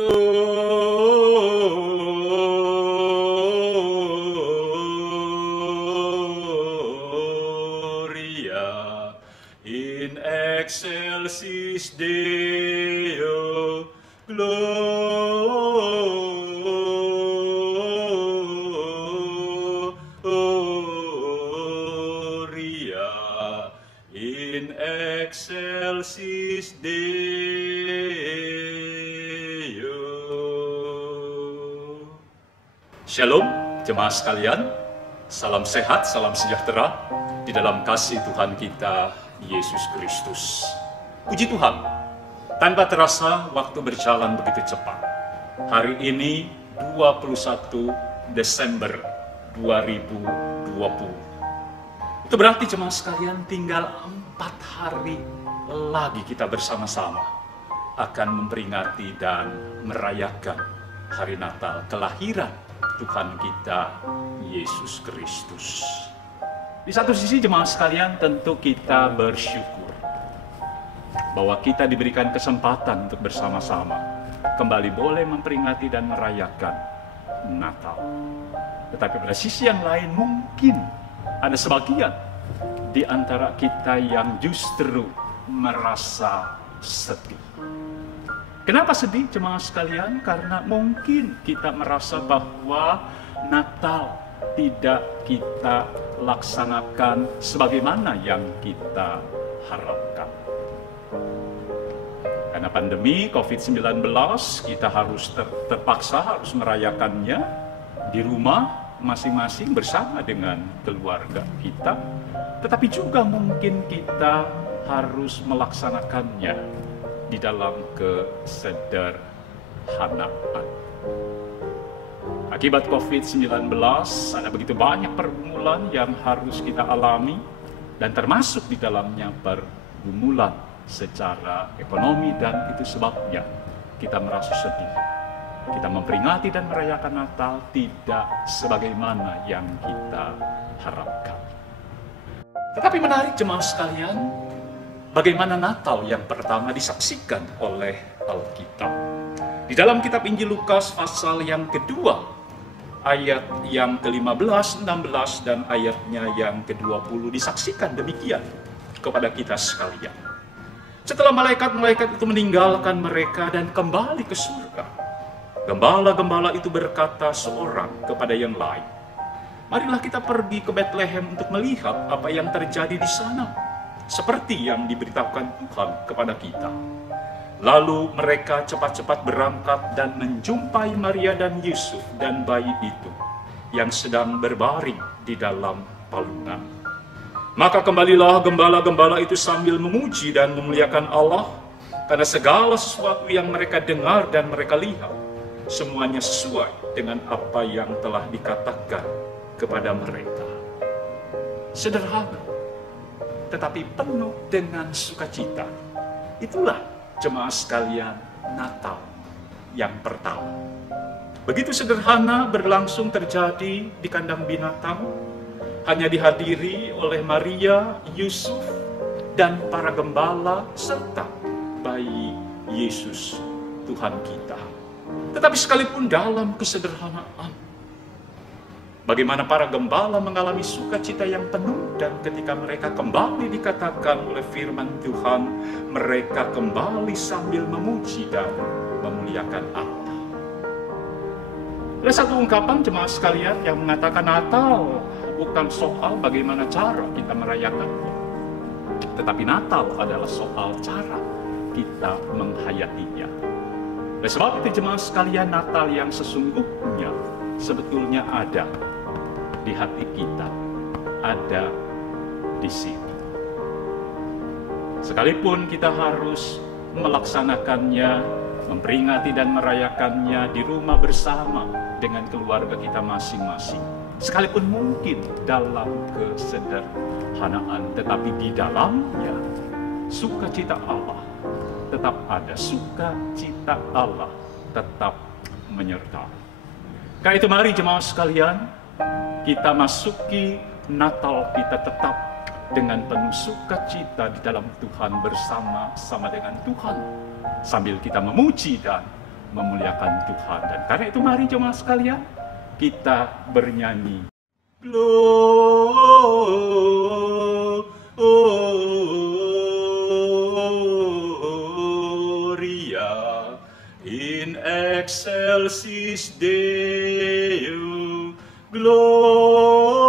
Gloria in excelsis Deo, Gloria in excelsis Deo. Shalom, jemaah sekalian. Salam sehat, salam sejahtera di dalam kasih Tuhan kita, Yesus Kristus. Puji Tuhan, tanpa terasa waktu berjalan begitu cepat. Hari ini 21 Desember 2020. Itu berarti jemaah sekalian tinggal 4 hari lagi kita bersama-sama akan memperingati dan merayakan hari Natal, kelahiran Tuhan kita, Yesus Kristus. Di satu sisi jemaah sekalian tentu kita bersyukur bahwa kita diberikan kesempatan untuk bersama-sama kembali boleh memperingati dan merayakan Natal. Tetapi pada sisi yang lain mungkin ada sebagian di antara kita yang justru merasa sedih. Kenapa sedih jemaah sekalian? Karena mungkin kita merasa bahwa Natal tidak kita laksanakan sebagaimana yang kita harapkan. Karena pandemi COVID-19, kita harus terpaksa harus merayakannya di rumah masing-masing bersama dengan keluarga kita. Tetapi juga mungkin kita harus melaksanakannya di dalam kesederhanaan. Akibat COVID-19, ada begitu banyak pergumulan yang harus kita alami, dan termasuk di dalamnya pergumulan secara ekonomi, dan itu sebabnya kita merasa sedih. Kita memperingati dan merayakan Natal tidak sebagaimana yang kita harapkan. Tetapi menarik jemaah sekalian, bagaimana Natal yang pertama disaksikan oleh Alkitab. Di dalam kitab Injil Lukas pasal yang kedua, ayat yang ke-15, 16, dan ayatnya yang ke-20 disaksikan demikian kepada kita sekalian. Setelah malaikat-malaikat itu meninggalkan mereka dan kembali ke surga, gembala-gembala itu berkata seorang kepada yang lain, "Marilah kita pergi ke Betlehem untuk melihat apa yang terjadi di sana, seperti yang diberitahukan Tuhan kepada kita." Lalu mereka cepat-cepat berangkat dan menjumpai Maria dan Yusuf dan bayi itu yang sedang berbaring di dalam palungan. Maka kembalilah gembala-gembala itu sambil memuji dan memuliakan Allah, karena segala sesuatu yang mereka dengar dan mereka lihat, semuanya sesuai dengan apa yang telah dikatakan kepada mereka. Sederhana, tetapi penuh dengan sukacita. Itulah jemaah sekalian Natal yang pertama. Begitu sederhana berlangsung terjadi di kandang binatang, hanya dihadiri oleh Maria, Yusuf, dan para gembala serta bayi Yesus Tuhan kita. Tetapi sekalipun dalam kesederhanaan, bagaimana para gembala mengalami sukacita yang penuh, dan ketika mereka kembali dikatakan oleh firman Tuhan, mereka kembali sambil memuji dan memuliakan Allah. Ada satu ungkapan jemaah sekalian yang mengatakan Natal bukan soal bagaimana cara kita merayakannya, tetapi Natal adalah soal cara kita menghayatinya. Oleh sebab itu jemaah sekalian, Natal yang sesungguhnya sebetulnya ada di hati kita, ada di sini. Sekalipun kita harus melaksanakannya, memperingati dan merayakannya di rumah bersama dengan keluarga kita masing-masing, sekalipun mungkin dalam kesederhanaan, tetapi di dalamnya sukacita Allah tetap ada, sukacita Allah tetap menyertai. Karena itu mari jemaah sekalian, kita masuki Natal kita tetap dengan penuh sukacita di dalam Tuhan, bersama-sama dengan Tuhan, sambil kita memuji dan memuliakan Tuhan. Dan karena itu mari jemaat sekalian, kita bernyanyi Gloria in excelsis Deo, Gloria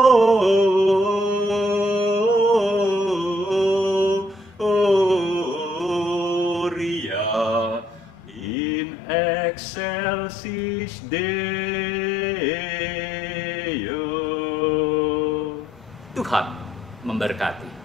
in excelsis Deo. Tuhan memberkati.